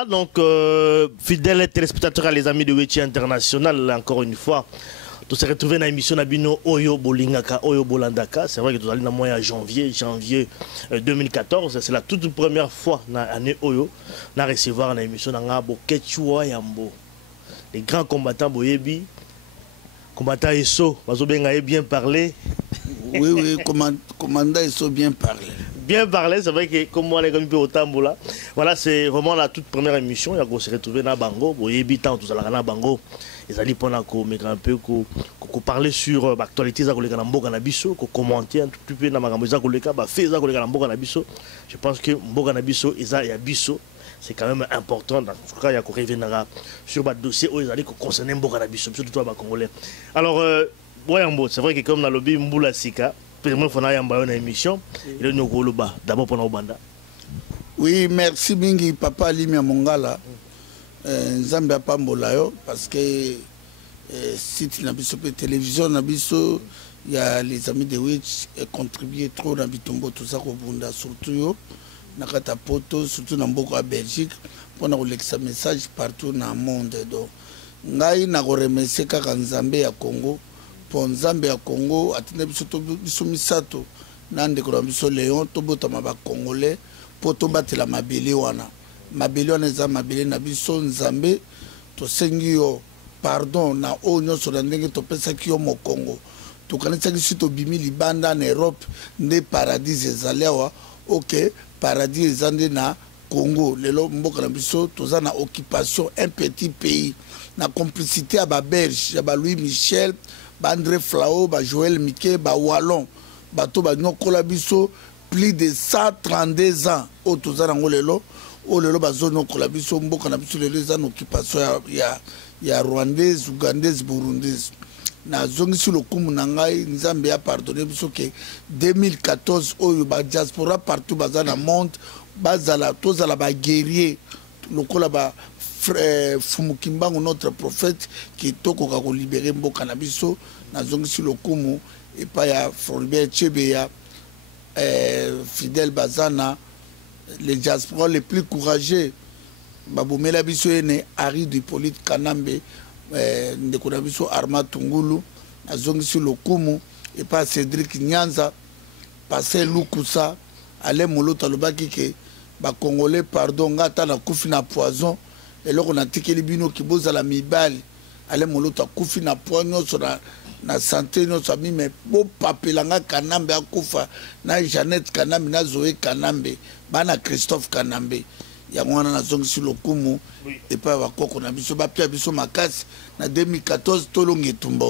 Voilà, donc, fidèles téléspectateurs, les amis de Wetchi International, encore une fois, tous se retrouver dans l'émission Nabino Oyo Bolingaka, Oyo Bolandaka. C'est vrai que nous allons dans le mois de janvier 2014. C'est la toute première fois dans l'année Oyo, nous recevoir dans l'émission Nangabo Ketchua Yambo. Les grands combattants Boyebi, combattants Esso, Bazobenga bien parlé. Oui, commandant Esso bien parlé. Bien parlé, c'est vrai que comme on est comme au Tamboula, voilà, c'est vraiment la toute première émission. Il y a qu'on se retrouver dans Bango, Boyebi, tant tout ça dans Bango. Ils allaient prendre un peu, parler sur l'actualité, commenter un tout peu dans je pense que Mboganabiso, c'est quand même important. En tout cas, il y a qu'on reviendra sur le dossier où ils allaient concerner Mboganabiso, surtout les Congolais. Alors, c'est vrai que comme dans le lobby Mboula Sika, il faut une émission. Il est d'abord pour nous. Oui, merci Mingi, Papa Alimia Mongala. Nzambe Apambolayo, parce que site Nabiso télévision Nabiso, il y a les amis de Witch contribué trop dans Bitombo, tout ça au Bunda, surtout yo, Nakata Poto, surtout dans beaucoup à Belgique, pour nous laisser message partout dans le monde. Donc, ngai na remercier kaka Nzambe ya Congo, pour Nzambe ya Congo, atene biso to biso misato, nande ko biso Léon, to botama ba Congolais, pour to batela mabeli wana. Mabeli wana eza mabeli na biso Nzambe, to sengi yo pardon na o nyonso na ndenge to pesaki yo mo Congo. To kanisa ki to bimi libanda na Europe nde paradis ezali awa, ok, paradis ezande na Congo. Lelo mboka na biso toza na occupation un petit pays na complicité à ba Belge, ya ba Louis Michel, ba André Flao, ba Joël Miquet, ba Wallon, ba to ba nyokola biso plus de 132 ans au toza na ngolelo. Oh le bazone ko la biso mboka na biso les en occupation ya rwandaise, ougandaise, burundaise. Na zongi sur le kumu na ngai Nzambe a pardonné biso que 2014 oyo ba diaspora partout bazana monde bazala tozala ba guerrier lokola ba Fumukimbangu notre prophète qui tokoka ko libérer mboka na biso na zongi sur le kumu et pas ya Floribert Chebeya fidèle bazana les diasporas les plus courageux, Babomela biso ene Harry Hippolyte Kanambe, ndeko biso Arma Tungulu, azongisi lokumu et pas Cédric Nyanza, passé Lukusa, ale molota lobaki ke ba Congolais pardon ngata na kufi na poison et loko na tikeli bino ki bozala mibali, ale molota kufi na poison so na santé no sami mais bo papelanga Kanambe akufa na Jeannette Kanambe na Zoé Kanambe bana Christophe Kanambe ya mwana na zongi sur le kumu et pas bakoko na biso ba pia biso makasi na 2014 tolonge tumba.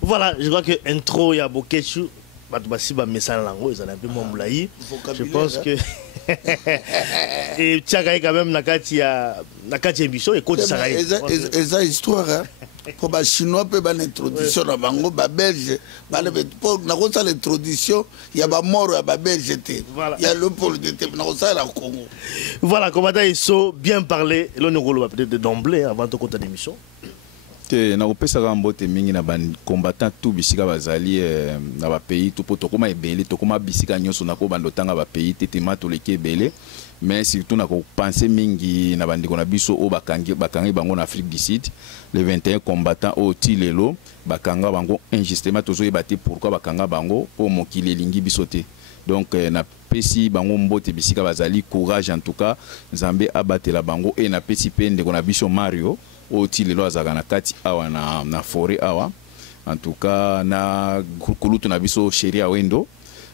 Voilà, je crois que intro ya Bokechu batu basi ba message lango ils un peu momblayi. Je pense que et tiaka quand même nakati ya biso et côté ça eza histoire hein. Pour les Chinois, ils ont l'introduction à Bango, les Belges, pour l'introduction, il y a des morts à les Belges, il y a le pôle de Congo. Voilà, comment ils sont bien parlé, là nous va peut-être d'emblée avant de compter l'émission. Na kopesa mbote mingi na ban combattant tout bisika bazali na ba pays tout poto koma ebele to koma bisika nyonso na ko bandotanga ba pays tetema to leke ebele mais surtout na ko penser mingi na bandiko na biso o bakangi bango na Afrique du Sud les 21 combattants au Tilelo bakanga bango injustement tozo ebate pourquoi bakanga bango o mokili lingi bisote donc na pesi bango mbote bisika bazali courage en tout cas Nzambe abatela bango et na pesi pende ko na biso Mario au Tilelo azaka na kati awa na forêt awa en tout cas na kulutu na biso sheria wendo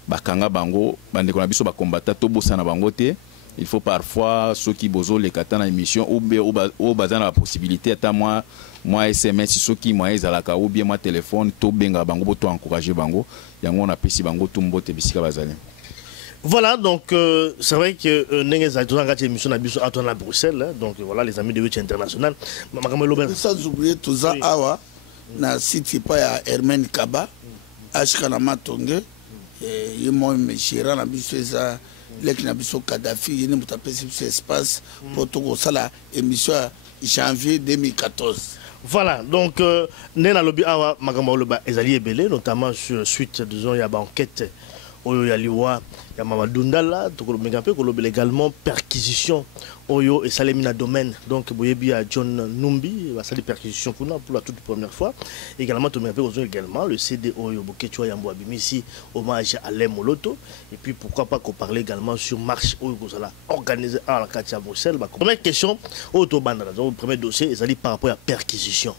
bakanga bango bande ko na biso ba combattant to bosana bango te il faut parfois ceux qui bozo les katana émission ou bazana la possibilité ata moi SMS ceux qui moi ezalaka ou bien moi téléphone to benga bango to encourager bango yango na pesi bango to mbote bisika bazali. Voilà, donc c'est vrai que Nenges a toujours engagé l'émission à Bruxelles, hein, donc voilà les amis de Witch International. Sans oublier tout ça, awa, na site pas ya Hermen Kaba, Ashkanama Tongue, et moi me chira na biso eza lek na biso Kadhafi, yene mutape ce espace pour tout ça la émission janvier 2014. Voilà, donc Nena Lobby Awa Magamoloba Ezali Ebele, notamment sur suite disons il y a enquête oyo ya liwa ya Mamadou Ndala tokolobenga pe kolobela également perquisition oyo et salemi na domaine donc boyebi à John Numbi va sali perquisition pour la toute première fois également tomenga pe également le CD oyo Bokechwa Yambo Abimisi hommage à Alain Moloto et puis pourquoi pas qu'on parle également sur marche oyo kozala organisé à la Katia Bruxelles. Première question auto bandana donc premier dossier ezali par rapport à perquisition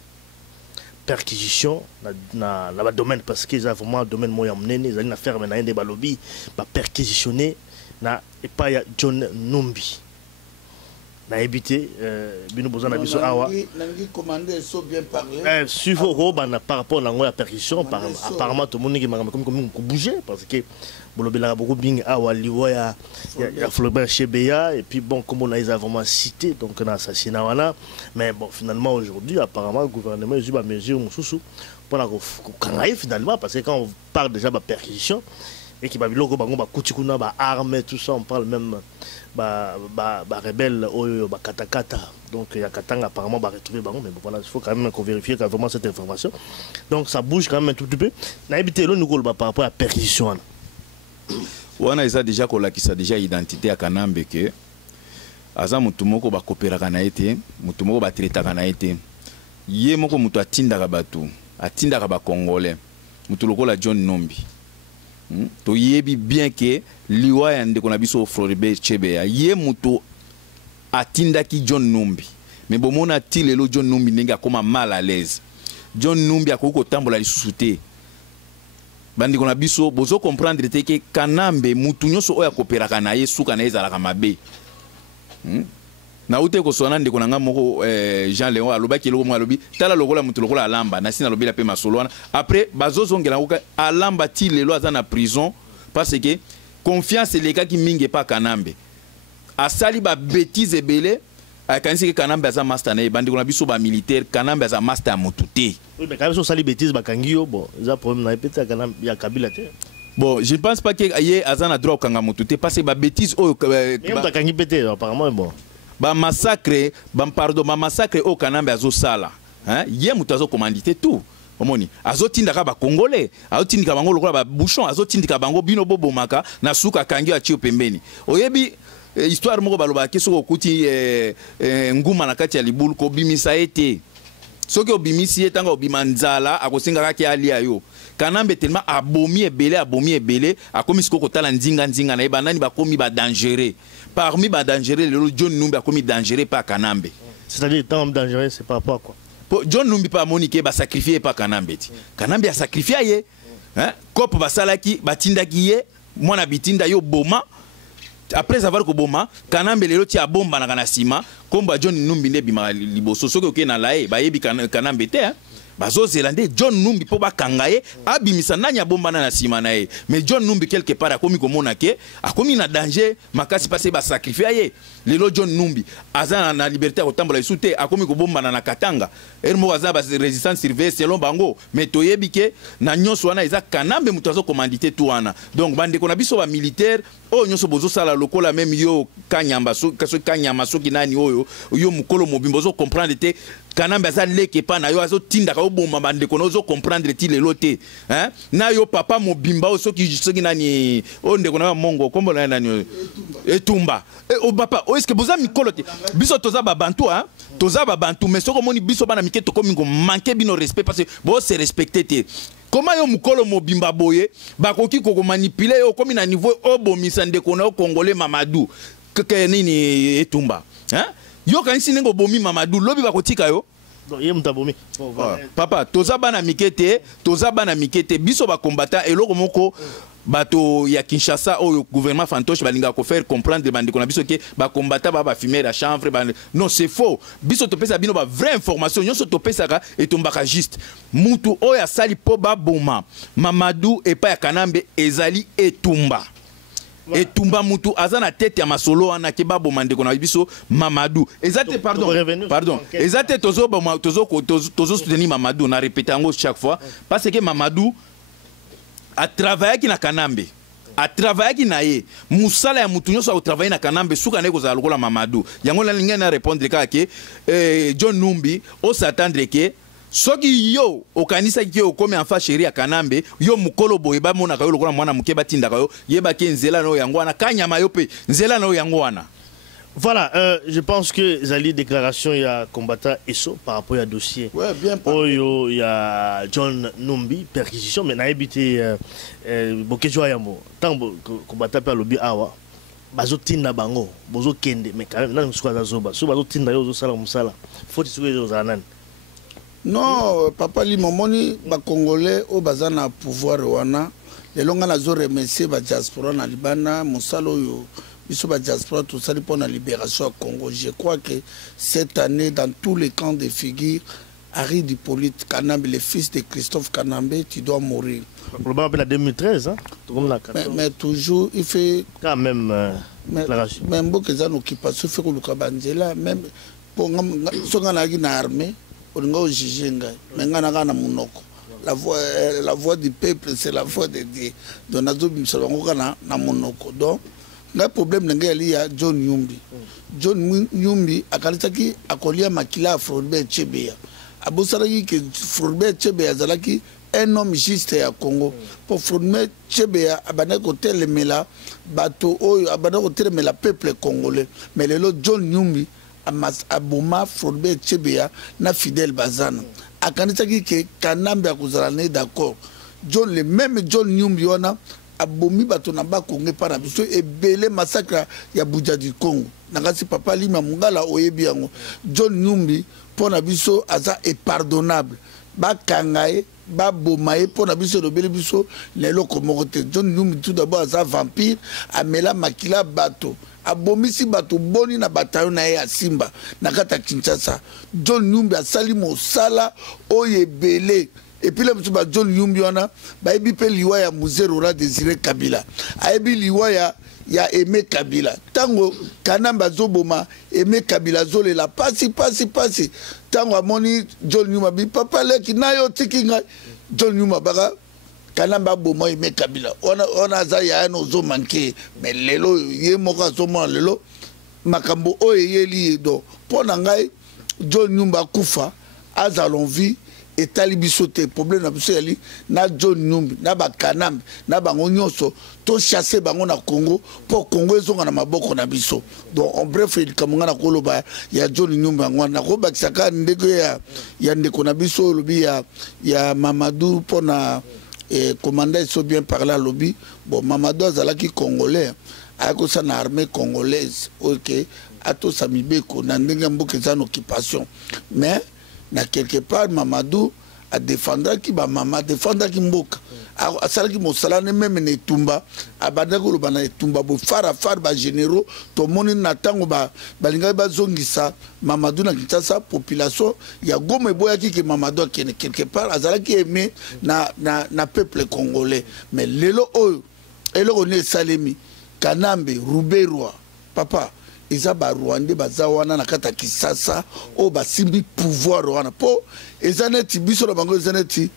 na domaine parce qu'ils ont vraiment un domaine moyen mené ils allaient faire maintenant des balobi ba perquisitionner na et pas John Numbi na habité bino bozana biso awa nangi commander so bien parler suffo robana par rapport à la perquisition apparemment tout le monde qui m'a comme bouger parce que bolobela beaucoup bing awa liwa ya Floribert Chebeya et puis bon comme on a vraiment cité donc un assassinat voilà mais bon finalement aujourd'hui apparemment le gouvernement a eu des mesures mususu pour la finalement parce que quand on parle déjà de perquisition et qui va biloko bango ba kutikuna ba armes tout ça on parle même ba rebelle oyo ba katakata donc il y a katanga apparemment ba retrouver bango mais bon voilà il faut quand même qu'on vérifie qu'il y a vraiment cette information donc ça bouge quand même un tout petit peu na habité lo nous par rapport à perquisition wana eza déjà kolakisa déjà identité ya Kanambe ke aza mutu moko ba koperaka na ete mutu moko ba traitaka na ete ye moko mutu atindaka batu atindaka ba congolais mutu lokola John Numbi to yebi bien que liwa ya ndeko na biso Floribert Chebeya ye mutu atindaki John Numbi mais bomona ti lelo John Numbi ndenge akoma mal à l'aise John Numbi akoko tambola lisusu te bandiko na biso bozo comprendre te que Kanambe mutu nyonso oya koperaka na ye suka na ezalaka mabe na ute ko sona ndeko na nga moko Jean Léon alobaki eloko mo alobi tala lokola mutu lokola alamba na sina lobela pe masolo wana après bazozongela ko alamba ti lelo aza na prison parce que confiance elekaki mingi pa Kanambe asali ba bêtise ebele akanisi ke Kanambe aza master na bandiko na biso ba militaire Kanambe aza master mutu te oui mais quand même so sali bêtise bakangi yo bon eza problème na epeta Kanambe ya Kabila te. Bon, je ne pense pas que aye azana droit kanga mutu te parce que ba bêtise oyo bakangi pété apparemment bon ba massacre ba massacre au Kanambe azo sala hein ye mutu azo commandité tout omoni azo tindaka ba congolais azo tindika bango lokola ba bouchon azo tindika bango bino bobomaka na suka kangi achio pembeni oyebi histoire moko baloba keso okuti nguma na kati ya libulu ko bimisa ete soki obimisi etanga obima nzala akosinga kaki ali ayo Kanambe tellement abomi ebele akomi siko kotala nzinga na yeba nani bakomi ba dangereux parmi ba dangereux le John Numbi akomi dangereux pas Kanambe c'est-à-dire tant dangereux c'est par rapport à quoi John Numbi pas monique ba sacrifier pas Kanambe ti Kanambe a sacrifié ye hein kopo basalaki batindaki ye mwana bitinda yo boma après avoir ko boma Kanambe lelo ti abomba na kana sima komba John Numbi nde bima liboso soki oke na lae bayebi Kanambe te hein bazo zélande John Numbi po bakanga ye abimisa nanya bomba na sima na ye mais John Numbi quelque part akomi komona ke akomi na danger makasi passer ba sacrifier ye lelo John Numbi aza na liberté ko tambola isute akomi ko bomba na Katanga ermo aza ba résistance surveillée selon bango mais toyebi ke na nyonso wana eza Kanambe mutu azo commandité tout wana donc bande ko na biso ba militaire o nyonso bozo sala lokola même yo kanyamba so kanyama so kinani oyo yo mukolo mobimbo zo comprendre te Kanambe aza leke pa na yo azo tinda ka oboma bande ko nozo comprendre ti lelo te hein na yo papa mobimba o soki nani o ndeko na mongo kombo na nani etumba o papa o est-ce que boza mikolo te biso toza ba bantu hein toza ba bantu mais soko moni biso bana mike to komi ngo manquer bino respect parce que bo se respecter te comment yo mukolo mobimba boye bakoki ko manipuler yo komi na niveau obomisa ndeko na Congolais Mamadou ke nini etumba hein yo kanisi nengo bomi Mamadou lobi bakotika yo ye mutabomi papa toza bana mikete biso ba combattant eloko moko bato ya Kinshasa au gouvernement fantoche balinga ko faire comprendre bandiko na biso ke ba combattant ba fumer la chanvre non c'est faux biso to pesa bino ba vraie information nyonso to pesa ka etombaka juste mutu oya sali po ba boma Mamadou et pas ya Kanambe ezali etumba etumba mutu azana tête ya masolo wana ke babo mandeko na biso Mamadou ezate pardon ezate tozo soutenir Mamadou na répéter ngo chaque fois parce que Mamadou a travaillé qui na Kanambe a travaillé na ye musala ya mutu nyonso a travaillé na Kanambe suka neko za lokola Mamadou yango la linga na répondre ka ke John Numbi o s'attendre que soki yo okanisa ki yo comme enfant chéri ya Kanambe yo mukolo boye ba mona kayo lokola mwana muke batinda kayo yeba ke nzela no yango wana kanyama yo pe nzela no yango wana. Voilà, je pense que Zali déclaration il y a combattant ESO par rapport à dossier. Ouais, bien parlé. Il y a John Numbi perquisition mais n'a habité Bokejo Ayambo. Tant combattant par lobby awa. Bazo tinda bango, bozo kende mais quand même nan msuka za zoba. So bazo tinda yo zo sala musala. Faut tisuke zo zanan. Non, papa li momoni ba congolais au bazana pouvoir wana. Les longa na zo remercier ba diaspora na libana musalo yo. Biso ba diaspora tout ça pour la libération au Congo. Je crois que cette année dans tous les camps de figures Harry Hippolyte Kanambe, le fils de Christophe Kanambe, tu dois mourir. Probablement en 2013 hein. Mais toujours il fait quand même même beaucoup de occupation fait que le Kabanzela même pour songa na na armée on nga ojijenga mais ngana kana munoko la voix du peuple c'est la voix de Dieu donc nazo bimsala ngokana na munoko donc le problème il y a John Nyumbi. John Nyumbi akalitaki akolia makila Frobert Chebeya. Abosaraki que Frobert Chebeya zalaki un homme juste à Congo. Pour Frobert Chebeya abana ko telemela bato oyo abana ko telemela peuple congolais. Mais le John Nyumbi aboma Frobert Chebeya na fidèle bazana. Akalitaki que Kanambe akuzalane d'accord. John le même John Nyumbi wana abomi bato na ba Congo para biso ebele massacre ya Buja du Congo nakasi papa Lima Mongala oyebi yango John Nyumbi pona biso aza impardonnable ba kangaye ba bomaye pona biso robeli biso lelo komokote John Nyumbi tout d'abord aza vampire amela makila bato abomisi bato boni na batayo na ya Simba nakata Kinshasa John Nyumbi asali mosala oyebele. Et puis là, John Nyumbi wana ba ebi pe liwa ya Muzerora Désiré Kabila. A ebi liwa ya Aimé Kabila. Tango Kanamba zoboma Aimé Kabila zole la pasi. Tango amoni John Nyumbi papa leki nayo tikinga John Nyumbi baka Kanamba boma Aimé Kabila. Ona za ya no zo manke mais lelo ye moka zo mo lelo makambo oyeli do pona ngai John Nyumbi kufa azalon vie et talibisote problème na biso yali na John Nyumbi na ba Kanambe na bango nyonso to chasser bango na Congo pour Congo ezonga na maboko na biso donc en bref il kamunga na koloba ya John Nyumbi ngwana ko bakisaka ndeko ya ndeko na biso lobi ya Mamadou pona commandant so bien parler lobby bon Mamadou azalaki congolais ayako sa na armée congolaise OK ato samibeko na ndenge mboka za occupation mais na quelque part Mamadou a défendre qui ba mama défendre qui mboka a sala qui mosala ne même ne tumba abanda ko lobana tumba bo fara ba généraux to moni na tango ba balinga ba zongisa Mamadou na kitasa population ya gome boya ki Mamadou kene quelque part azala qui aimé na peuple congolais mais lelo oyo eloko ne salemi Kanambe Ruberwa papa eza ba Rwanda bazawana na kata Kisasa o basimbi pouvoir wana po eza neti biso na bango eza neti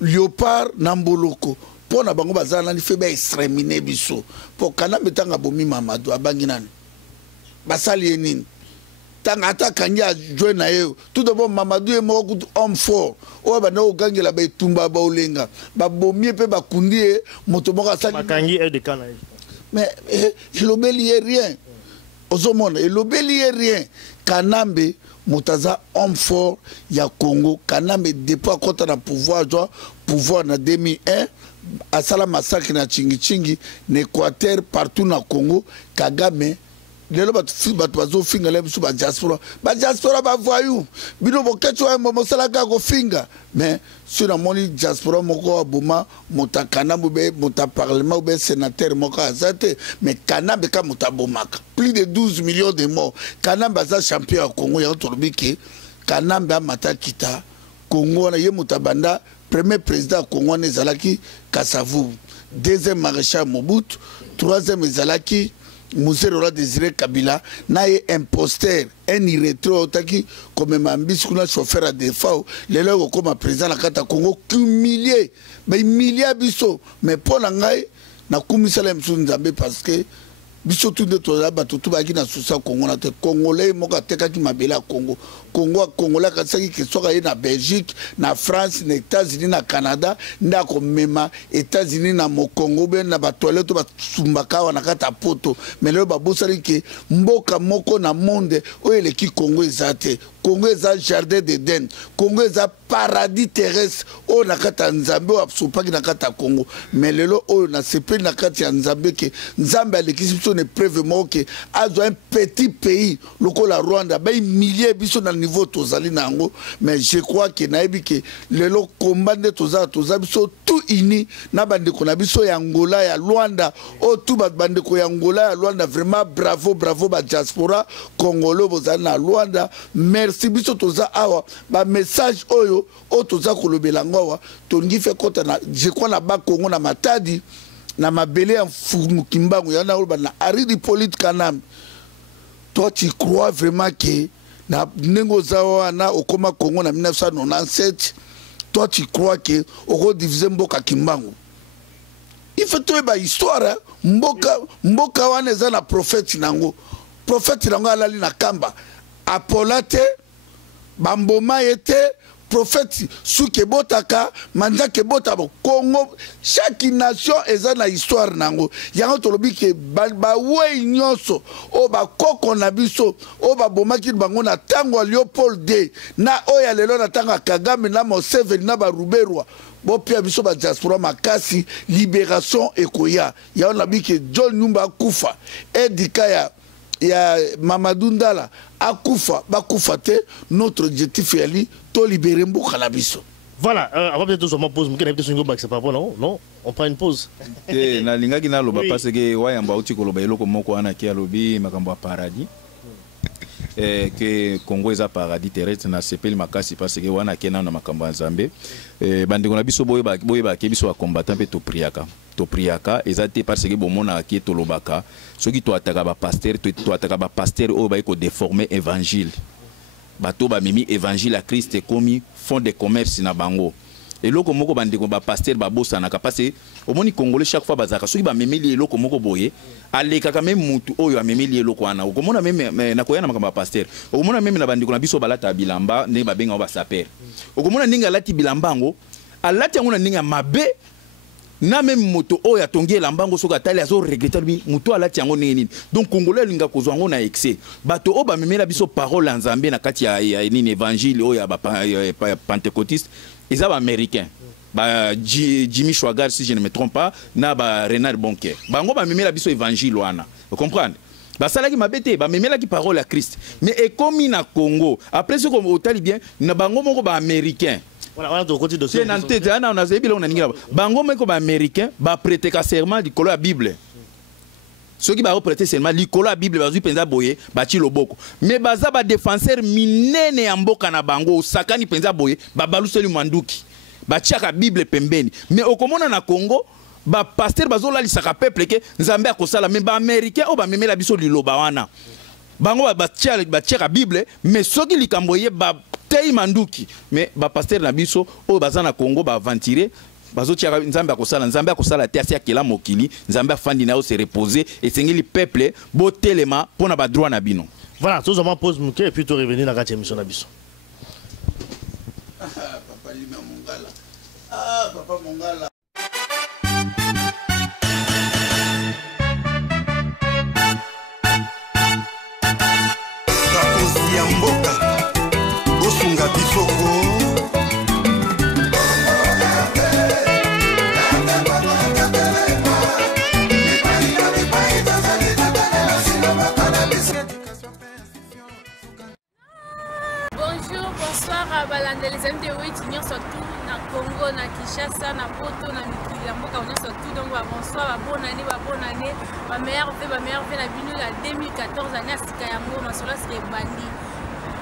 Léopard na Mboloko po na bango bazana ni febe exterminer biso po Kanambe tanga bomi Mamadou abangi nani basali nini tanga atakanya join na yeo tout d'abord Mamadou est moko homme fort o bana o gangela ba etumba ba olenga ba bomi pe ba kundi moto moko asali makangi et de kana mais il obéit rien Ozomona et l'obéli rien Kanambe Moutaza homme fort ya Congo Kanambe depuis contre na pouvoir na 2001 à sala massacre na Chingi na Équateur partout na Congo Kagame lelo bato finga le biso ba diaspora ba voyou bino bokecho mo mosala ka ko finga mais sur la moni diaspora moko aboma mota Kanambe be mota parlement be sénateur moko azate mais Kanambe ka mota bomaka plus de 12 millions de morts Kanambe za champion ya Congo ya tolobiki Kanambe amata kita Congo na ye mota banda premier président Congo ne zalaki Kasavu deuxième maréchal Mobutu troisième zalaki Muzerora Désiré Kabila na imposteur un irrétro otaki comme mambis kuna chauffeur à défaut lelo comme président la kata Congo humilié mais milliard biso mais pour ngai na kumisala msu nzambe parce que biso tout de toza bato tout baki na souci Congo na te congolais moka tekaki mabele ya Congo Congo congolais kasaki ke soka ye na Belgique na France na États-Unis na Canada ndako mema États-Unis na Mokongo be na ba toilette ba sumbaka wana kata poto mais lelo ba bosali ke mboka moko na monde oyo eleki Congo ezate Congo eza jardin d'Éden Congo eza paradis terrestre oyo na kata nzambe oyo asopaki na kata Congo mais lelo oyo na sepeli na kati ya nzambe ke nzambe alekisi biso ne preuve moko ke azwa un petit pays lokola Rwanda ba milliers biso na niveau tozali nango mais je crois que nayebi ke lelo combat nde toza biso tout uni na bandeko na biso ya Angola ya Luanda o tout bandeko ya Angola ya Luanda vraiment bravo ba diaspora congolais bozali na Luanda merci biso toza awa ba message oyo o toza kolobela ngawa tongi fe kota na je crois na ba Congo na Matadi na mabele ya Kimbangu yana oloba na Aridi Polite Kanam. Toi tu crois vraiment que na nengo zawa na okoma Congo na 1997 toi tu crois que oko diviser mboka Kimbangu il faut toi ba histoire mboka wana za na prophète nango alali na kamba apolate bamboma yete prophète suke botaka manzake botabo Congo chaque nation eza na histoire nango yango tolobi ke ba we nyonso o ba koko na biso o ba bomaki bango na tango Leopold D na oya lelo na tanga Kagame na Museveni na ba Ruberwa bo pia biso ba diaspora makasi libération ekoya ya on abi ke John Numba kufa edika ya Mamadou Ndala akufa bakufa te notre objectif est to libérer mboka la biso. Voilà, avant peut-être on pause, c'est pas bon non, on prend une pause. Na linga kina loba parce que wayamba uti koloba eloko moko ana ki alobi makambo paradis. Que Congo eza paradis terrestre na sepeli makasi parce que wana kena na makambo ya Nzambe. Bandeko na biso boye ba ke biso ba combattant pe to priaka ezate parce que bomona ki to lobaka soki to ataka ba pasteur o ba ko déformer évangile. Bato ba mimi évangile à Christ et komi fond de commerce na bango. Et loko moko bandeko ba pasteur ba bossa na kapase omoni congolais chaque fois bazaka soki ba memeli loko moko boye aleka quand même mutu oyo amemeli loko wana okomona même na koya na makamba pasteur okomona même na bandeko na biso balata bilamba ne ba benga ba saper okomona ninga lati bilamba ngo alati yango na ninga mabe na même moto oyo atongi elambango soki atali azo regretter bi moto alati yango nini donc congolais linga kozwa ngo na excès bato o ba memela biso parole ya Nzambe na kati ya nini évangile oyo ya pentecôtiste ils sont américains. Jimmy Schwagar, si je ne me trompe pas, na ba Renard Bonker. Bango ba memela biso évangile wana. Vous comprenez? Ba sala ki mabete, ba memela ki parole à Christ. Mais et comme na Congo, après ce qu'on otali bien, na bango moko ba américain. Voilà, de côté de ça. On a zebi là on a ninga. Bango moko ba américain, ba prêter serment du colo la Bible. Ceux qui vont prêter seulement l'icolo la Bible bazu penza boye bati loboko mais baza ba défenseur minene ya mboka na bango sakani penza boye babaluseli manduki batiaka Bible pembeni mais okomona na Congo ba pasteur bazola lisaka peuple ke Nzambe akosala mais ba américain o ba memela biso liloba wana bango batiaka Bible mais soki likamboye ba tei manduki mais ba pasteur na biso o baza na Congo ba aventurer bazotia Nzambe akosala te asia kela mokili Nzambe afandi na se reposer et sengeli peuple botelema pona ba droit na bino. Voilà, tous on pose muke et puis tu revenir na kati émission na biso. Papa Lima Mongala. Ah papa Mongala. Bakozi ya mboka bosunga bisoko les amis de Wetinion surtout na Congo, na Kinshasa, na Poto, na Mikili, na Mboka, on a surtout donc bonsoir, bonne année, ma meilleure fée na bino la 2014 année asika yango masolo c'est bandi.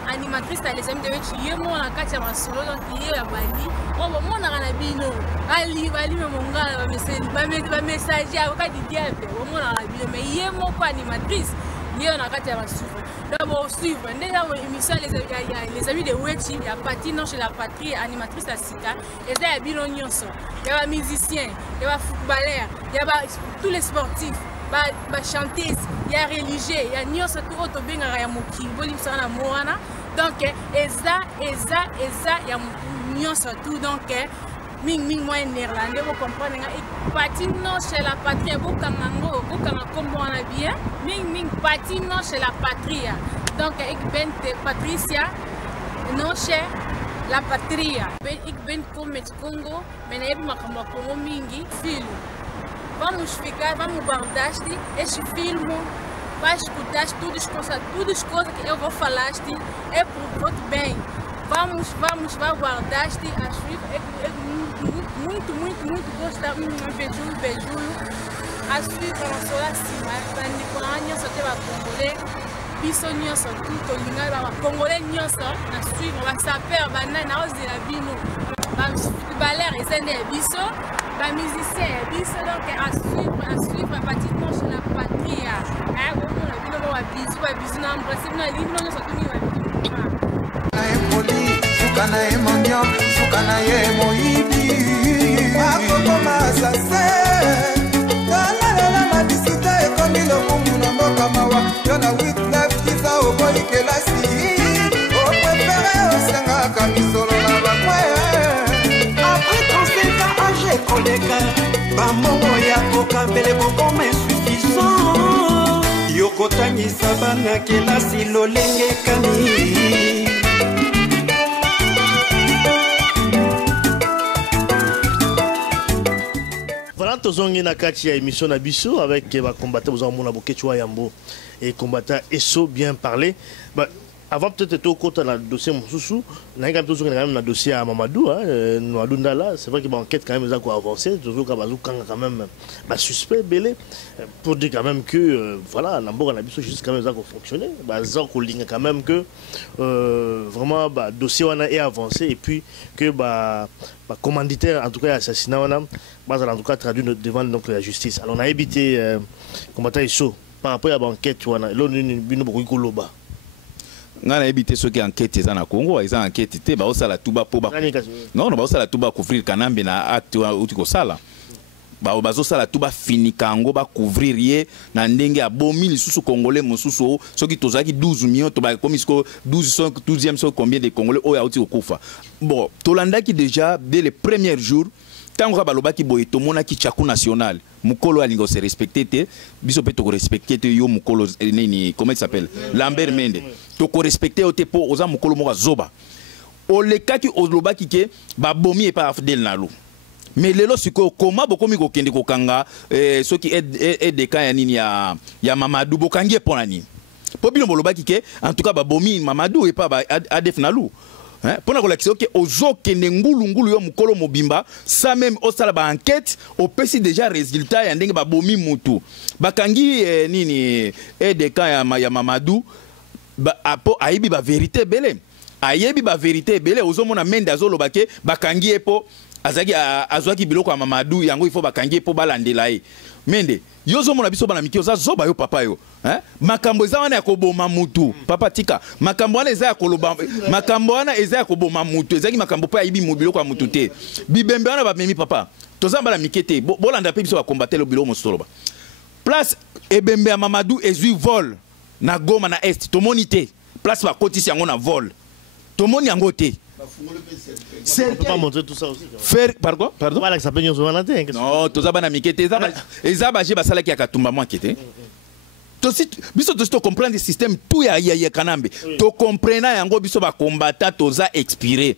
Animatrice les amis de Wetinion yemo na kati ya masolo donc yé ya bandi. On va mona na bino. Ali me mongala ba message ya ka di diable. On mona na bino mais yemo ko animatrice yé na kati ya masolo. D'abord suivre l'émission les amis de Weti, il y a Patino chez la patrie, animatrice à Sika, et il y a Bilon Nyonso, il y a musiciens, il y a footballeurs, il y a tous les sportifs. ba chanteuse ya religieux ya nyonso tu oto bengaka ya mokili bolimbisaka na moana donc eza ya nyonso tu donc ming moi néerlandais vous comprenez patino chez la patrie bokanga kombo wana bien ming patino chez la patrie donc ik ben Patricia non chez la patria ik ben kom met Congo mais na yebi makambo Congo mingi filho vamos guardar este filme vai escutar tudo as coisas que eu vou falar é pro voto bem vamos guardar as muito gostar beijo a suivre na sola cima bandi kwa nyonso te ba congolais biso nyonso tout olinga ba congolais nyonso na suivre ba saper bana na ozela bino ba baler ezende biso ba musicien biso donc à suivre pratiquement sur la patrie bon na bino ba biso na embrasser na libno nyonso tout ni ba Poli, sukana e mandio, sukana e moibi. Akokoma sase, la madisita e komi lo mungu na mboka mawa. Yona with left kisa oboi kelasi. O prefere osenga kamisolo na bakwe. Après 35 ans âgé koleka, bamongo ya kokambele kokoma insuffisant. Yokotangisa bana kelasi lolenge kani. Voilà, tozongi na kati ya émission na biso avec ba combattant vous en mona bokechwa yambo et combattant Esso bien parlé. Bah, avant peut-être au côté dans le dossier Moussou, na quand même dans le dossier à Mamadou Mamadou Ndala, c'est vrai que l'enquête quand même a avancé, toujours quand même suspect belé pour dire quand même que voilà, l'ambo na biso juste quand même ça fonctionner, bah ça quand même que vraiment bah dossier on a avancé et puis que bah commanditaire en tout cas assassinat on a en tout cas traduit devant donc la justice. Alors on a évité combattant Esso par rapport à l'enquête on a l'onu beaucoup koloba. nga na ebité soki enquête eza na Congo eza enquête te ba osala tuba po ba non ba osala tuba couvrir kanambe na acte uti ko sala ba bazosala tuba fini kango ba couvrir ye na ndenge ya bomi lisusu congolais mosusu soki tozaki 12 millions to ba komi sko 12e so combien de congolais oya uti okufa bon tolandaki déjà dès les premiers jours tango balobaki boye tomona ki chaku national mukolo alingo se respecter te biso pe to respecter te yo mukolo nini comment il s'appelle Lambert Mende to ko respecter o te po oza mukolo mo zoba o le kaki olobaki ke ba bomi e pa afdel nalo mais lelo siko koma bokomi ko kende ko kanga soki e de ka ya nini ya Mamadou bokangi pona nini po bino bolobaki ke en tout cas ba bomi Mamadou e pa ba adef nalo Pona ko lakisi ok ozokende ngulu yo mukolo mobimba ça même osala ba enquête opesi déjà résultat ya ndenge ba bomi mutu bakangi nini EDK ya Mamadou ba apo ayibi ba vérité belé ayebi ba vérité belé ozomona mende azoloba ke bakangi epo azaki azwaki biloko ya Mamadou yango il faut bakangi epo balandela ye mende yozo mona biso bana mikio za zoba yo papa yo makambo eza wana ya koboma mutu papa tika makambo wana eza ya koloba makambo wana eza ya koboma mutu ezaki makambo pa yibi biloko ya mutu te bibembe wana bamemi papa tozamba la mikete bolanda pe biso ba combattre le biloko mosoloba place ebembe ya Mamadou ezui vol na Goma na est tomoni te place ba kotisi yango na vol tomoni yango te. On peut pas montrer tout ça aussi. Faire pardon voilà que ça peut nous demander. Non, tous abana mikete ezaba je basala ki akatumba moi kete. Tosi biso to comprendre le système tout ya kanambe. To comprendre yango biso ba combattant toza expiré.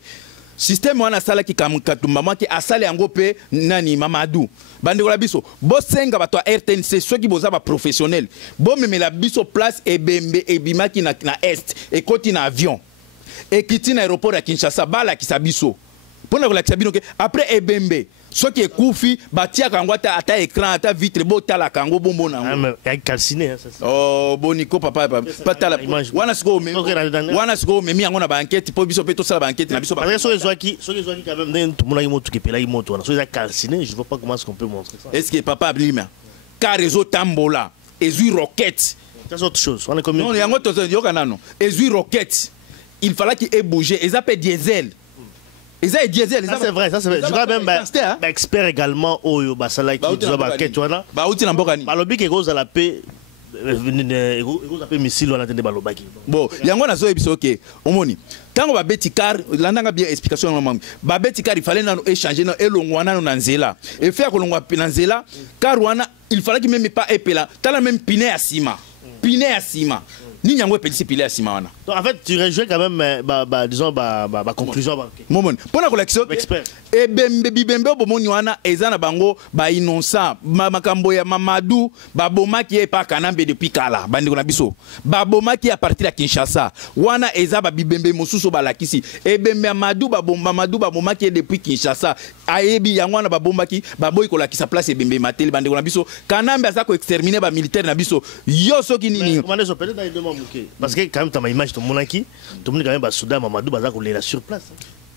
Système wana sala ki katumba moi ki asala yango pe nani Mamadou. Bandeko la biso bo senga bato RTNC ceux qui boza ba professionnel. Bo memela biso place ebembe ebimaki na est et koti na avion. Et quitte l'aéroport à Kinshasa, bala qui s'abisso. Pour la Sabino, après Ebembe, ce qui est Koufi, Batia Kangwata, à ta écran, à ta vitre, bota la Kango bonbon. Avec calciné, ça. Oh, Bonico, papa, pas la image. Wanasko, mais mis en enquête, pour biso peto sa banquette, na biso. Parce que ceux qui quand même, tout le monde a moto qui pela moto, ceux qui calciné, je vois pas comment est-ce qu'on peut montrer ça. Est-ce que papa Blima, car réseau Tambola, Ezui Rocket. C'est autre chose. On est comme non, il y a un autre Ezui Rocket. Il fallait qu'il ait bougé. Ils appellent diesel. Eza et diesel, ça c'est vrai, ça c'est vrai. Je crois même expert également au basala qui doit baquer toi là. Ba outi na mboka ni. Balobi ke goza la paix goza paix missile on attendait balobaki. Bon, yango na zo ebiso OK. Omoni. Tango ba beti car, landanga bien explication na mamu. Ba beti car il fallait na échanger na elongwana na nzela. Et faire ko longwa na nzela, car wana il fallait qu'il même pas epela. Tala même piné à ciment. Piné à ciment. Ni nyango pelisi piné à ciment wana. Donc en fait tu rejoins quand même disons conclusion momon. Pona collection expert. E bembe bibembe bomoni wana eza na bango ba innocent makambo ya Mamadou baboma qui est pas Kanambe depuis kala bandi na biso. Baboma qui à partir de Kinshasa. Wana eza ba bibembe mosusu balakisi. E bembe Mamadou baboma qui est depuis Kinshasa. Ayebi yango na babomba ki baboy ko lakisa place e bembe matel bandi na biso. Kanambe aza ko exterminer ba militaire na biso. Yo soki nini. Parce que quand même tu as image ton monaki, tout le monde quand même ba souda Mamadou baza ko lela sur place.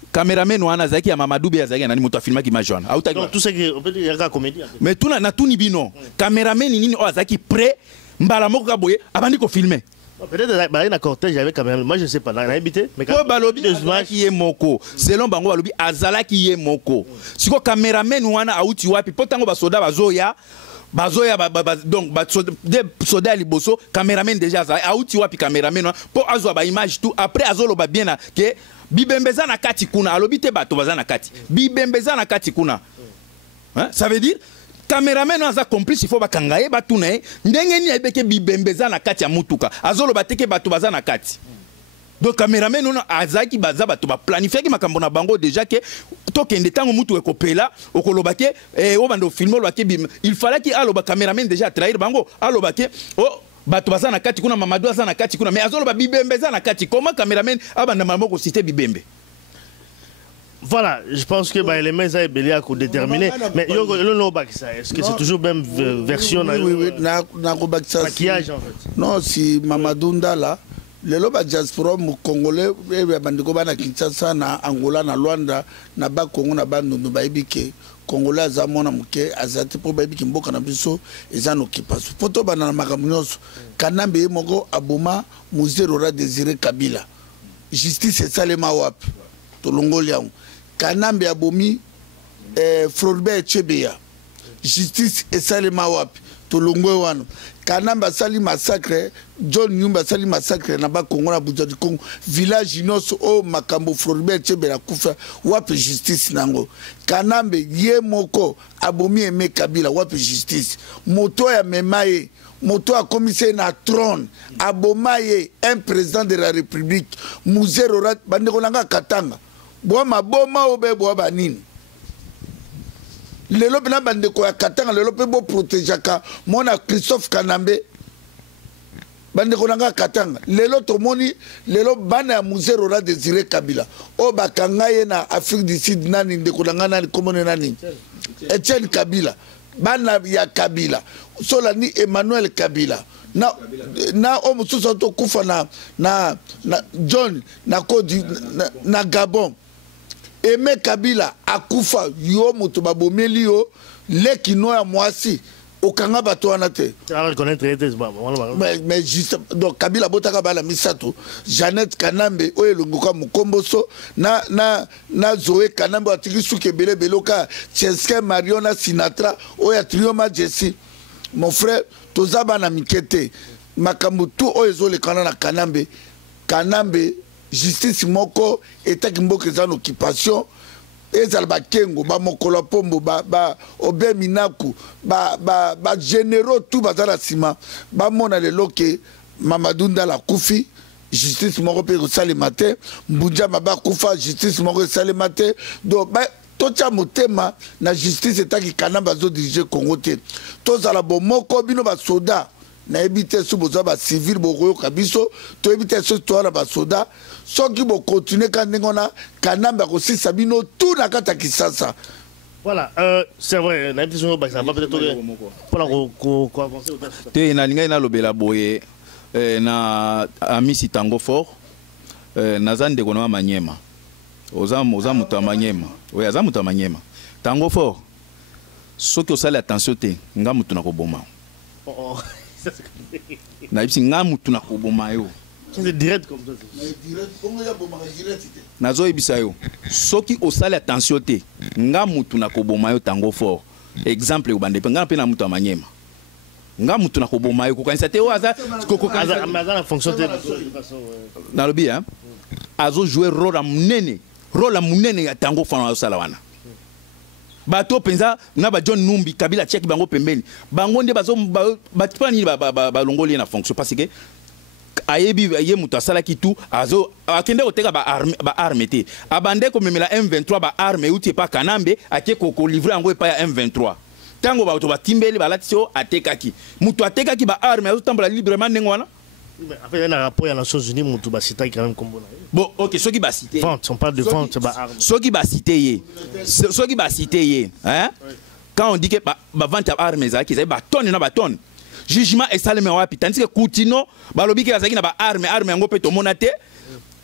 Cameraman wana zaki ya Mamadou be zaki na ni moto filma ki majwana. Donc tout ce qui on peut dire ya comédie. Mais tout na tout ni bino. Cameraman nini o zaki prêt mbala moko ka boye abandi ko filmer. Peut-être bah na cortège avec cameraman. Moi je sais pas, na habité mais quand balobi des images qui est moko. Selon bango balobi azala ki ye moko. Siko cameraman wana auti wapi potango ba soda bazoya donc des soldats liboso cameraman déjà ça auti wapi cameraman pour azwa ba image tout après azolo ba bien que bibembeza na kati kuna alobite bato baza na kati bibembeza na kati kuna hein ça veut dire cameraman aza complice il faut bakangaye batuna ndenge ni ayebeke bibembeza na kati ya mutuka azolo bateke bato baza na kati. Donc cameraman on azaki baza bato ba planifier ki makambo na bango déjà que to kende tango mutu ekopela okolobake o bando filmer lobake bim il fallait ki aloba cameraman déjà trahir bango alobake oh bato baza na kati kuna Mamadou aza na kati kuna mais azolo ba bibembe za na kati comment cameraman abanda mamoko citer bibembe. Voilà, je pense que l'élément est belé à déterminer. Mais est-ce que c'est toujours même version oui, maquillage en fait. Non, si Mamadou Ndala le loba diaspora mu congolais bandiko bana Kinshasa na Angola na Luanda na ba Congo na ba ndu ba ibike congolais za mona muke azati po ba ibike mboka na biso ezano kipasu poto bana na makamnyoso Kanambe moko abuma Muzero ra Désiré Kabila justice salema wapi tolongoli yango Kanambe abomi Floribert Chebeya justice salema wapi tolongwe wano Kanambe sali massacre John Nyumba sali massacre na ba Congo na Buja du Congo village inoso o makambo Floribert Chebeya kufa wapi justice nango Kanambe ye moko abomi Aimé Kabila wapi justice moto ya memaye moto a commissaire na trône abomaye un président de la République Muzero rat bandeko nanga katanga boma obe boba nini lelo bina bandeko ya katanga lelo pe bo protégeaka mona Christophe Kanambe bandeko nanga katanga lelo tomoni lelo bana ya Muzero ra Désiré Kabila o bakanga ye na Afrique du Sud nani ndeko nanga nani komone nani Etienne Kabila bana ya Kabila sola ni Emmanuel Kabila na o mususu to kufa na John na Kodi na Gabon Aimé Kabila akufa yo mutu babomeli yo lekino ya mwasi okanga bato wana te mais juste donc Kabila botaka bala misato Jeannette Kanambe oyo elongoka mukomboso na Zoé Kanambe atiki suke bele beloka Cheske Mariona Sinatra oyo Trioma Jesse mon frère tozaba na mikete makambo tu oyo ezolekana na Kanambe justice moko etaki mboka eza na occupation ezala bakengo bamokolo pombo ba obe minaku ba généraux tout baza na nsima bamona lelo ke Mamadou Ndala kufi justice moko mpe ekosalema te Mbunjama bakufa justice moko esalema te donc totia motema na justice etaki Kanambe azodirige Congo te tozala bomoko bino basoda nayebi te so bozwa bacivile bokoyoka biso toyebi te so towana basoda soki bokontinue ka ndenge wana Kanambe akosisa bino tout na kati ya Kinshasa. Voilà, c'est vrai, nayebi te so ça va peut-être mpona koavancer te nalingai nalobela boye na Amisi Tango Fort naza ndeko na Manyema oza moto ya Manyema oyo aza moto ya Manyema Tango Fort soki osali attention te nga moto na koboma na yebisi nga mutu na koboma yo C'est direct comme ça. Nazo ebisa yo. Soki osala attention te. Nga mutu na koboma yo tango fort. Exemple ubande pe nga pe na mutu amanyema. Nga mutu na koboma yo kokanisa te oza kokokanisa na fonction de na lobi hein. Azo jouer rôle à munene. Rôle à munene ya tango fort na sala wana. Bato penza na ba John Numbi Kabila check bango pembeni. Bango nde bazo batipani ba longoli na fonction parce que ayebi ye mutu asala kitu azo akende koteka ba arme te abande ko memela M23 ba arme uti pa Kanambe ake ko livrer yango pa ya M23 tango ba to batimbeli balatio atekaki mutu atekaki ba arme azo tambola librement ndengwana après un rapport à Nations Unies mutu ba cité quand même comme bon OK soki ba cité vente on parle de vente ba arme soki ba cité ye hein quand on dit que ba vente à armes ça qui c'est ba tonne na ba tonne jugement est salé mais wapi tandis que Koutino balobi ke azaki na ba arme yango pe to monate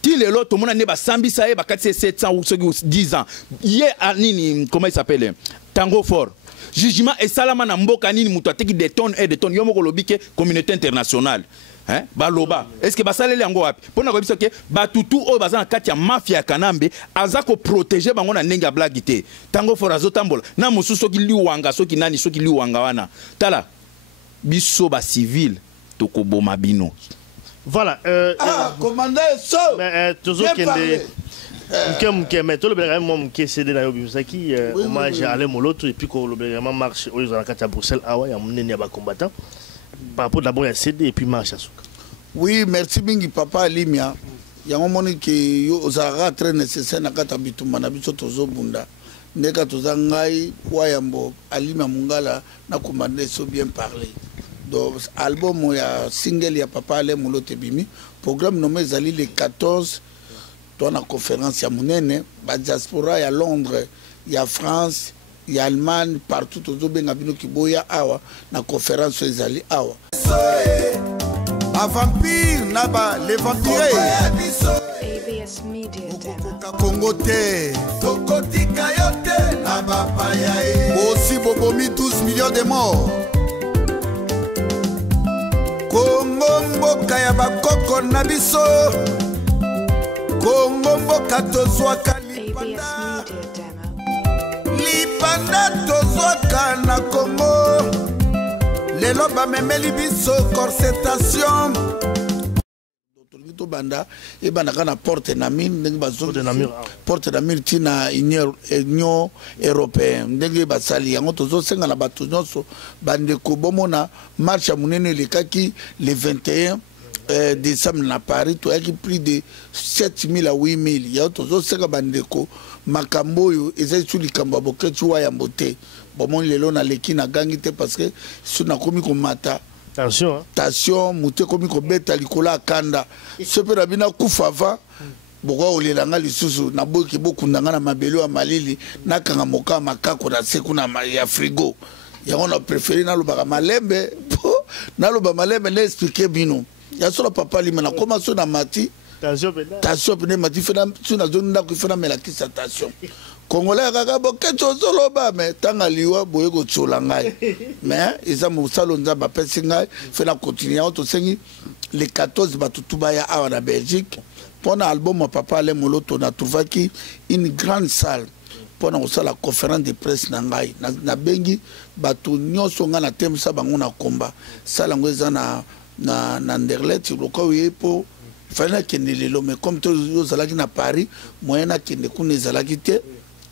ti lelo to monane ba sambisa e ba 700 ou 10 ans ye anini comment il s'appelle Tango Fort jugement est salama na mboka nini muto ateki des tonnes et des tonnes yo moko lobi ke communauté internationale hein baloba est-ce que ba salele yango wapi pona ko biso ke ba tutu o bazana kati ya mafia Kanambe azako protéger bango na ndenge blague te Tango Fort azotambola na mususu ki liwanga soki nani soki liwanga wana tala biso ba civil toko boma bino voilà commandant so mais toujours que mais tout le bien même qui cédé na yobimsaki hommage à Alain Moloto et puis ko le bien marche aux alakati à Bruxelles awa ya munene ya ba combattant par rapport d'abord ya cédé et puis marche à Souka. Oui, merci mingi papa Limia ya ngomoni ke yo ozara très nécessaire na kata bituma na biso tozo bunda ndeka tozangai wayambo Alimia Mungala na commandé so bien parler. Donc album ya single ya papa Alain Moloto bimi programme nommé Zali le 14 dans la conférence ya munene ba diaspora ya Londres ya France ya Allemagne partout tozo benga bino kiboya awa na conférence Zali awa a vampire naba les vampires ABS Media Demo Congo te tokotika yote na bapaya aussi bobomi 12 millions de morts Congo mboka ya bakoko na biso Congo mboka tozwaka lipanda tozwaka na Congo lelo bamemeli biso corsetation to banda e banaka na porte na mine ndenge bazo porte na mine tina union européenne ndenge basali yango tozo senga na bato nyonso bande ko bomona marche munene lekaki le 21 décembre na Paris to yaki plus de 7000 à 8000 ya tozo senga bande ko makambo yo eza sur likambo boketu wa ya mbote bomoni lelo na leki na gangi te parce que suna komi ko mata Attention, attention, mouté comme ko beta likola kanda. Ce peut rabina kufava. Boko olelanga lisusu na boki boku ndanga na mabelo ya malili na kanga moka makako na seku na ya frigo. Ya on a préféré na loba malembe na loba malembe na expliquer bino. Ya solo papa Limia na koma so na mati. Attention pene mati fena suna zone ndako fena melakisa attention. Congolais kaka boketo solo ba mais tanga liwa boye ko tsola ngai mais isa musalo nzaba pesi ngai fena continuer to sengi le 14 batutuba ya awa na Belgique pour album papa Alain Moloto na trouvaki une grande salle pour na la conférence de presse na ngai na bengi batu nyonso nga na temisa bango na komba sala ngweza na Anderlecht loko yepo fana kendelelo mais comme to zalaki na Paris moyena kende kuna zalaki te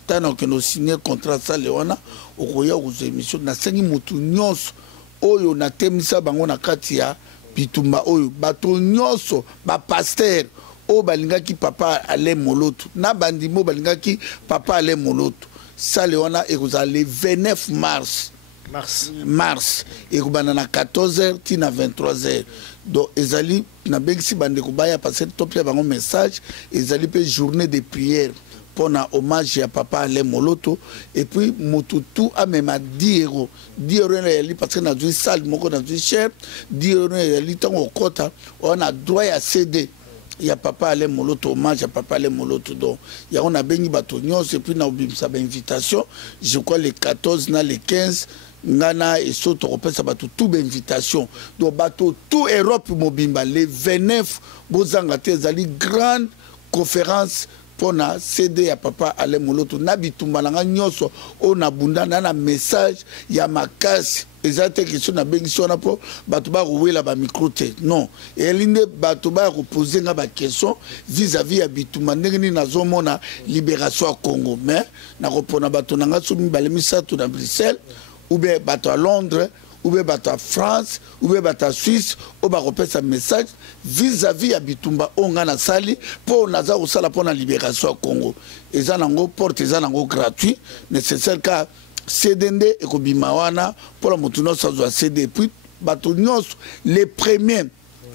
tano que nous signer contrat ça lewana okoya aux émissions na sengi mutu nyonso oyo na temisa bango na kati ya bitumba oyo bato nyonso ba pasteur o balingaki papa Alain Moloto na bandimo balingaki papa Alain Moloto ça lewana ekoza le 29 mars et kubana na 14h tina 23h donc ezali na bengisi bande kubaya passer top ya bango message ezali pe journée de prière pour un hommage à papa Alain Moloto et puis Motutu a même à 10 euros. 10 euros parce qu'on a du salle, on a du cher, 10 euros on a droit à céder. Il y a papa Alain Moloto, hommage à papa Alain Moloto. Donc, il y a on a béni Batonios et puis on a une invitation. Je crois les 14, les 15, ngana et soto repesa bato tout invitation donc bato tout Europe mobimba les 29 bozanga te ezali grande conférence pona CD ya papa Ale Moloto na bitumba nanga nyoso o na bunda na message ya makasi ezate question na bengiso na po bato ba rouela ba micro te non elinde bato ba reposer nga ba question vis-à-vis ya bitumba ndenge ni nazomona libération à Congo mais na repona bato nanga sumi balemisa tout dans Bruxelles ou bien bato à Londres ou bien bato à France ou bien bato à Suisse ou ba repesa message vis-à-vis ya bitumba onga na sali pour naza osala pour la libération à Congo eza nango porte eza nango gratuit nécessaire ka CDD et Kobimawana pour la motuno sans CD puis bato nyos les premiers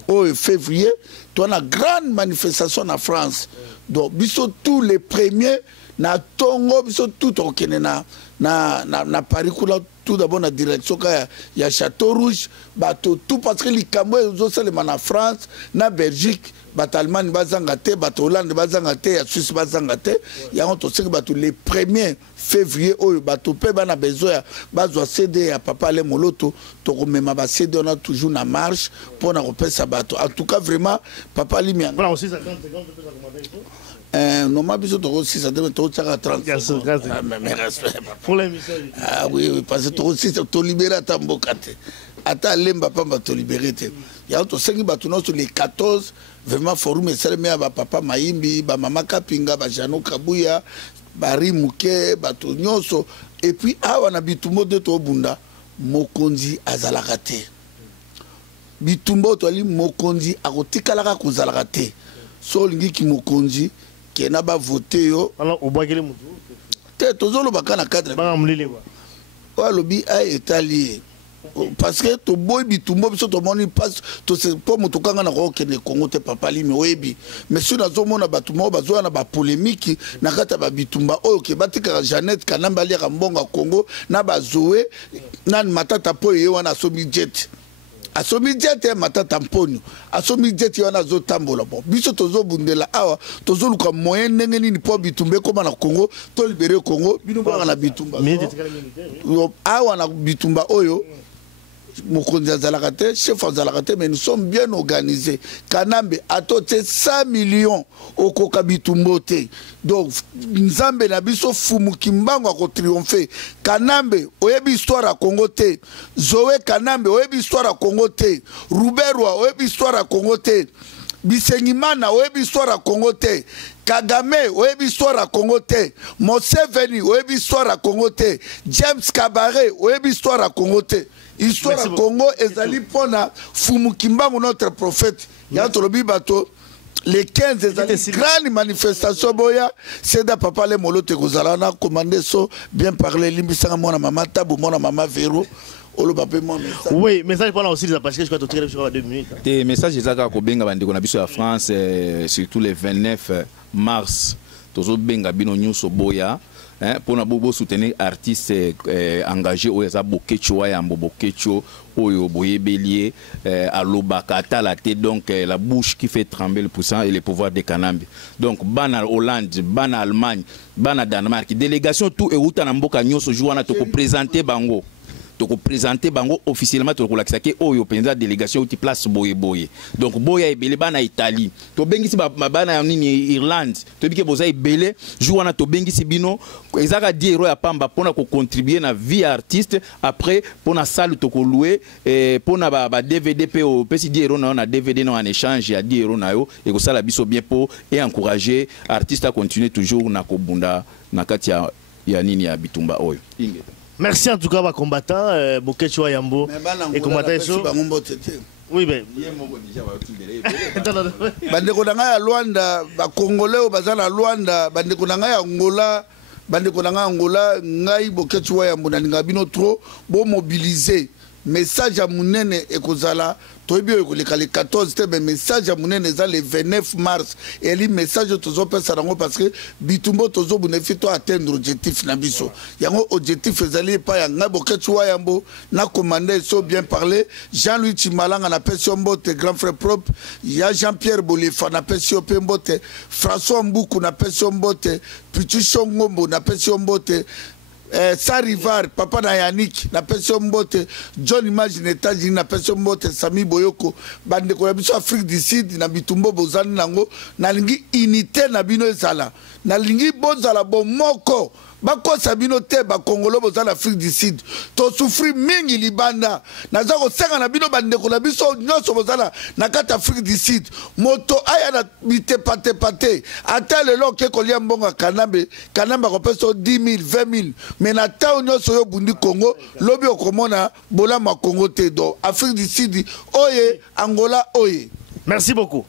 au février tu as une grande manifestation en France donc biso tous les premiers na tongo biso tout okene na Paris kula tout d'abord la direction il y a Château Rouge bato tout parce que les Camerounais ont seulement en France na Belgique bato Allemagne bazangate bato Hollande bazangate ya Suisse bazangate ya on to bato les premiers février oyo bato pe bana besoin bazwa CD ya papa Ale Moloto to komema ba CD on a toujours na marche pour na repesa bato en tout cas vraiment papa Limia voilà aussi 50 non, ma besoin de aussi, ça devait être 30 secondes. Mais respect. Pour l'émission. Ah oui, parce que aussi, tu libéré à Tambokate. Attends, l'emba pas te libérer. Il y a autre 5 bâtons sur les 14, vraiment, forum et celle à papa Maïmbi, maman Kapinga, Jano Kabuya, Bari Mouké, Batonyoso. Et puis, on a bitumbo de Tobunda, Mokondi Azalakate. Bitumbo, tu as dit Mokondi, Arotikalaka Kozalakate. Solingi qui Mokondi. Qui n'a pas voté yo. Alors au bois mutu. Te tozolo bakana cadre. Ba amlile wa. Wa lobi a étalé. Parce que to boy bitumbo biso to moni passe to se po mutokanga na ko kene Congo te papa limi webi. Mais sur nazo mona batumo bazo na ba polémique na kata ba bitumba oyo ke batika Jeannette Kanamba lia mbonga Congo na bazoe nan matata po ye wana somi jet. Asomi jet matata mponyo asomi jet yana zo tambola bon biso tozo bundela awa tozo luka moyen ndenge nini po bitumbe koma na Congo to libérer Congo bino banga na bitumba awa na bitumba oyo Mokonzi azalaka te chef azalaka te mais nous sommes bien organisés Kanambe atote 100 millions okoka bitumbo te donc nzambe na biso fumu kimbango ko triompher Kanambe oyebi histoire à Congo te Zoé Kanambe oyebi histoire à Congo te Ruberwa oyebi histoire à Congo te Bisengimana oyebi histoire à Congo te Kagame oyebi histoire à Congo te Museveni oyebi histoire à Congo te James Kabaré oyebi histoire à Congo te histoire à Congo ezali pona fumu kimbango notre prophète ya tolobi bato les 15 ezali grande manifestation boya c'est da papa Ale Moloto kozala na commander so bien parler limbisanga mona mama tabu mona mama Vero. Oui, message pour là aussi, parce que je crois que tu as sur 2 minutes. Des messages ezaka ko benga bandi ko na biso ya France surtout le 29 mars tozo benga bino nyuso boya pour na bobo soutenir artistes engagés au eza bokecho ya mbobokecho oyo boyebelier alobaka atala te donc la bouche qui fait trembler le puissant et le pouvoir de Kanambe donc bana Hollande bana Allemagne bana Danemark délégation tout euta na mboka nyonso jour to ko présenter bango to présenter bango officiellement to ko lakisaki oyo penza délégation uti place boye boye donc boya ebele bana Italie to bengisi bana ya nini Irlande to bike boza ebele jour to bengisi bino ezaka diero ya pamba pona ko contribuer na vie artiste après pona salle to ko louer pona ba DVD pe o pesi diero na DVD na en échange ya diero na yo et ko sala biso bien pour et encourager artiste à continuer toujours na ko bunda na kati ya nini ya bitumba oyo. Merci en tout cas, combattant, Bokecho Yambo et combattant Esso. Oui, ben. Bandeko nanga ya Luanda, ba Congolais bazana Luanda, bandeko nanga ya Angola, bandeko nanga Angola, ngai Bokecho Yambo na ngabino trop bo mobiliser. Message à Mounene et Kozala, Tobi le 14, mais message à Mounene le 29 mars. Et le message de Tozo Sarango parce que Bitumbo Tozo Bounefito atteindre l'objectif Nabiso. Yango objectif ezali pas yanga Bokechoua Yambo, na commandé so bien parlé. Jean-Louis Chimalanga na Pession Mbote, grand frère propre. Il y a Jean-Pierre Bolifa na Pession Mbote, François Mboukou na Pession Mbote, Pichu Shongombo na Pession Mbote. Sarivar, papa na Yannick, na personne mbote, John Imagine États-Unis, na personne mbote, Sami Boyoko, bande ko biso Afrique du Sud, na bitumbo bozani nango, na lingi unité na bino ezala, na lingi bozala bon moko. Bako sabino te ba Congolo bozala Afrique du Sud. To souffrir mingi libanda. Na zako senga na bino bande ko na biso nyonso bozala na kata Afrique du Sud. Moto aya na bite pate. Ata lelo ke kolia mbonga kanambe ko peso 10 000, 20 000. Mais na ta nyonso yo bundi Congo, lobi okomona bola ma Congo te do. Afrique du Sud oye, Angola oye. Merci beaucoup.